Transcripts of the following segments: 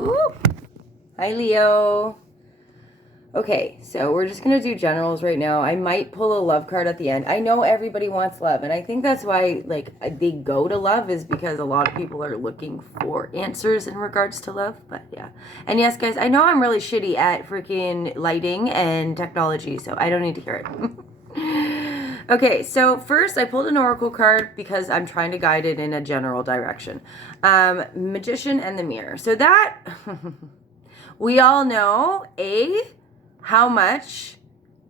Ooh. Hi, Leo. Okay, so we're just gonna do generals right now. I might pull a love card at the end. I know everybody wants love, and I think that's why they go to love is because a lot of people are looking for answers in regards to love. But yeah, and yes, guys, I know I'm really shitty at freaking lighting and technology, so I don't need to hear it. Okay, so first I pulled an oracle card because I'm trying to guide it in a general direction. Magician and the mirror. So that we all know how much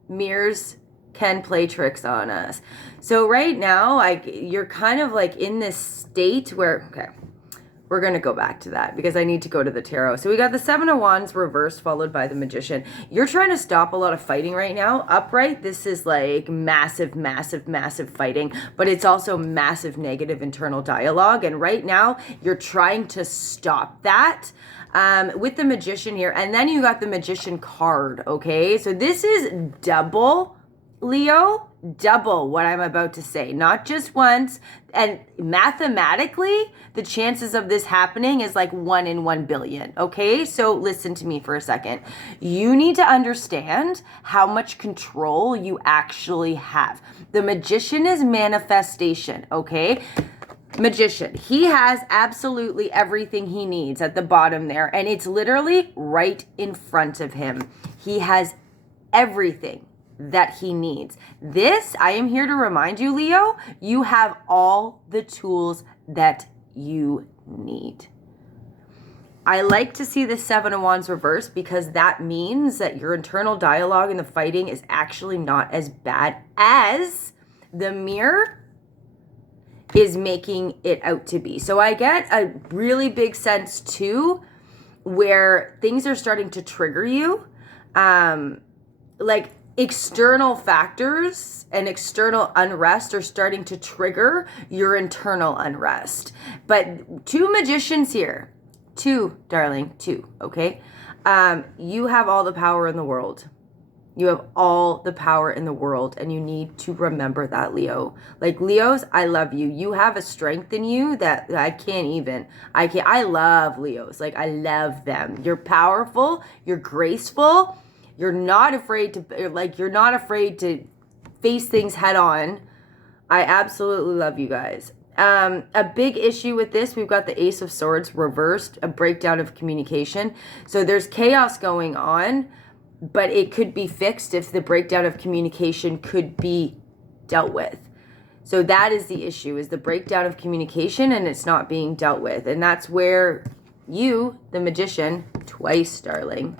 mirrors can play tricks on us. So right now, you're kind of like in this state where, okay, we're going to go back to that because I need to go to the tarot. So we got the Seven of Wands reversed followed by the Magician. You're trying to stop a lot of fighting right now. Upright, this is like massive, massive, massive fighting, but it's also massive negative internal dialogue. And right now, you're trying to stop that. With the Magician here, and then you got the Magician card, okay? So this is double, Leo, double what I'm about to say, not just once. And mathematically, the chances of this happening is like 1 in 1 billion, okay? So listen to me for a second. You need to understand how much control you actually have. The Magician is manifestation, okay? Magician, he has absolutely everything he needs at the bottom there, and it's literally right in front of him. He has everything that he needs. This, I am here to remind you, Leo, you have all the tools that you need. I like to see the Seven of Wands reversed because that means that your internal dialogue and the fighting is actually not as bad as the mirror is making it out to be. So I get a really big sense too where things are starting to trigger you. Like external factors and external unrest are starting to trigger your internal unrest. But two magicians here. Two, darling, two, okay? You have all the power in the world. You have all the power in the world, and you need to remember that, Leo. Like, Leos, I love you. You have a strength in you that I love Leos. Like, I love them. You're powerful. You're graceful. You're not afraid to face things head on. I absolutely love you guys. A big issue with this, we've got the Ace of Swords reversed, a breakdown of communication. So there's chaos going on, but it could be fixed if the breakdown of communication could be dealt with. So that is the issue, is the breakdown of communication, and it's not being dealt with. And that's where you, the Magician, twice, darling,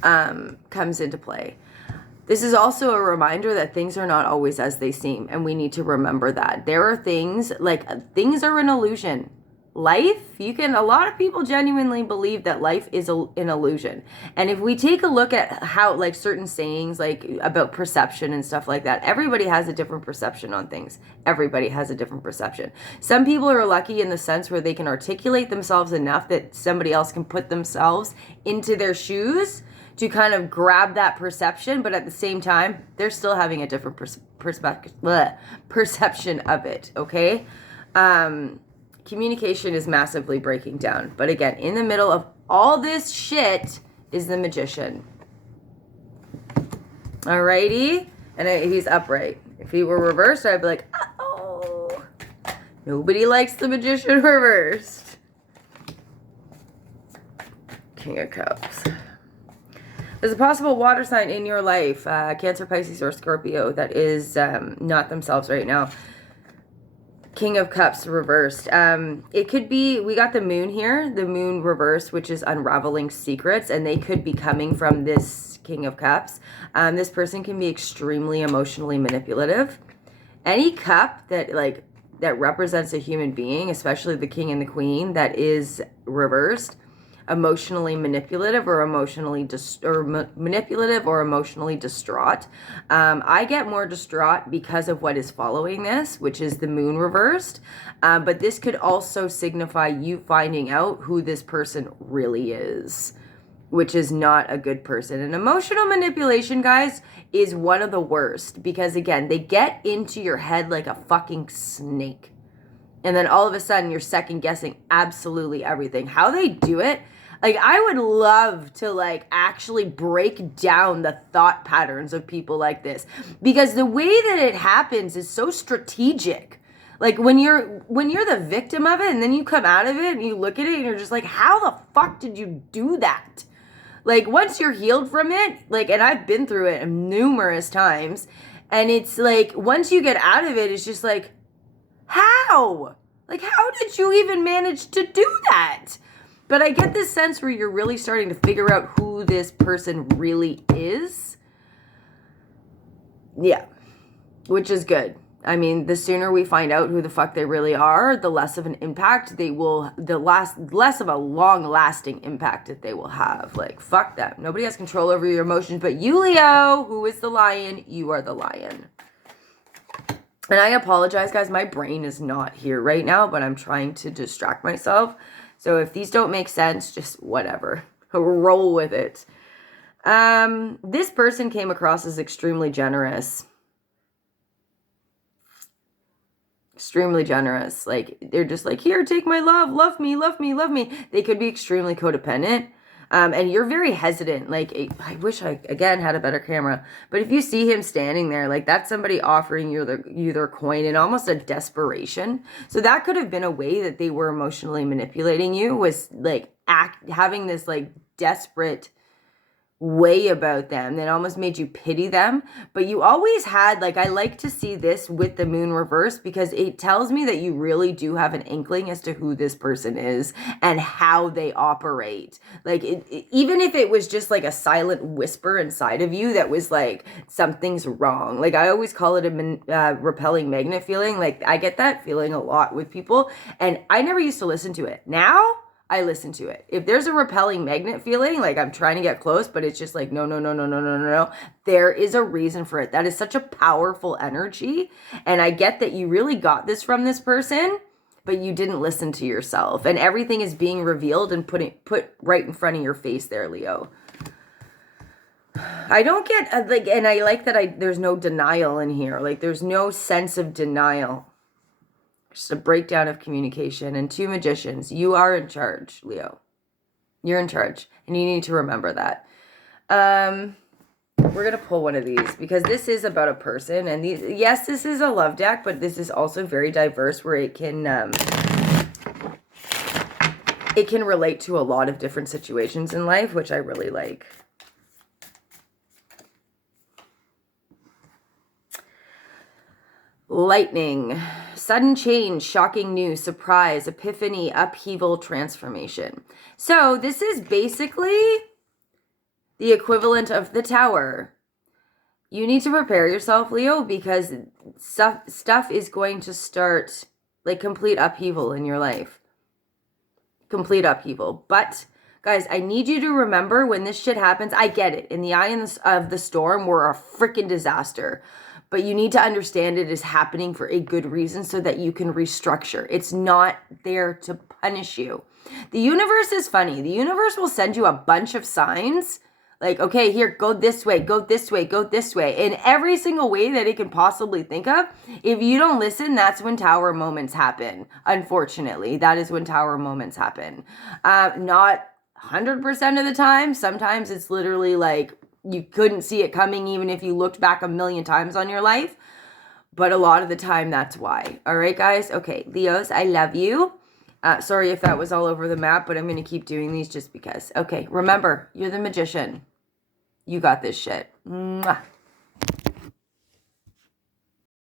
comes into play. This is also a reminder that things are not always as they seem, and we need to remember that. There are things are an illusion. Life, a lot of people genuinely believe that life is an illusion. And if we take a look at how, like, certain sayings, like, about perception and stuff like that, everybody has a different perception on things. Everybody has a different perception. Some people are lucky in the sense where they can articulate themselves enough that somebody else can put themselves into their shoes to kind of grab that perception, but at the same time, they're still having a different perception of it, okay? Communication is massively breaking down. But again, in the middle of all this shit is the Magician. Alrighty? And he's upright. If he were reversed, I'd be like, uh-oh. Nobody likes the Magician reversed. King of Cups. There's a possible water sign in your life, Cancer, Pisces, or Scorpio, that is not themselves right now. King of Cups reversed. It could be, we got the Moon here, the Moon reversed, which is unraveling secrets, and they could be coming from this King of Cups. This person can be extremely emotionally manipulative. Any cup that represents a human being, especially the King and the Queen, that is reversed, emotionally manipulative or emotionally distraught. I get more distraught because of what is following this, which is the Moon reversed. But this could also signify you finding out who this person really is, which is not a good person. And emotional manipulation, guys, is one of the worst because, again, they get into your head like a fucking snake. And then all of a sudden you're second guessing absolutely everything. How they do it, like, I would love to, like, actually break down the thought patterns of people like this, because the way that it happens is so strategic. Like, when you're the victim of it and then you come out of it and you look at it and you're just like, how the fuck did you do that? Like, once you're healed from it, like, and I've been through it numerous times, and it's like, once you get out of it, it's just like, how? Like, how did you even manage to do that? But I get this sense where you're really starting to figure out who this person really is. Yeah, which is good. I mean, the sooner we find out who the fuck they really are, the less of an impact they will, less of a long-lasting impact that they will have. Like, fuck them. Nobody has control over your emotions but you, Leo, who is the lion. You are the lion. And I apologize, guys. My brain is not here right now, but I'm trying to distract myself. So if these don't make sense, just whatever. Roll with it. This person came across as extremely generous. Extremely generous. Like, they're just like, here, take my love. Love me, love me, love me. They could be extremely codependent. And you're very hesitant. Like, I wish I, again, had a better camera. But if you see him standing there, like, that's somebody offering you their coin in almost a desperation. So that could have been a way that they were emotionally manipulating you, was, like, having this, like, desperate way about them that almost made you pity them. But you always had, like, I like to see this with the moon reverse, because it tells me that you really do have an inkling as to who this person is and how they operate. Like, even if it was just like a silent whisper inside of you that was like, something's wrong. Like, I always call it a repelling magnet feeling. Like, I get that feeling a lot with people, and I never used to listen to it. Now I listen to it. If there's a repelling magnet feeling, like I'm trying to get close, but it's just like, no, no, no, no, no, no, no, no. There is a reason for it. That is such a powerful energy. And I get that you really got this from this person, but you didn't listen to yourself. And everything is being revealed and put right in front of your face there, Leo. I don't get, like, and I like that there's no denial in here. Like, there's no sense of denial. Just a breakdown of communication. And 2 magicians. You are in charge, Leo. You're in charge. And you need to remember that. We're going to pull one of these, because this is about a person. And yes, this is a love deck, but this is also very diverse, where it can relate to a lot of different situations in life, which I really like. Lightning. Sudden change, shocking news, surprise, epiphany, upheaval, transformation. So this is basically the equivalent of the Tower. You need to prepare yourself, Leo, because stuff is going to start, like, complete upheaval in your life. Complete upheaval. But, guys, I need you to remember, when this shit happens, I get it. In the eye of the storm, we're a freaking disaster. But you need to understand it is happening for a good reason, so that you can restructure. It's not there to punish you. The universe is funny. The universe will send you a bunch of signs. Like, okay, here, go this way, go this way, go this way. In every single way that it can possibly think of. If you don't listen, that's when Tower moments happen. Unfortunately, that is when Tower moments happen. Not 100% of the time. Sometimes it's literally like, you couldn't see it coming even if you looked back a million times on your life. But a lot of the time, that's why. All right, guys? Okay, Leos, I love you. Sorry if that was all over the map, but I'm going to keep doing these just because. Okay, remember, you're the magician. You got this shit. Mwah.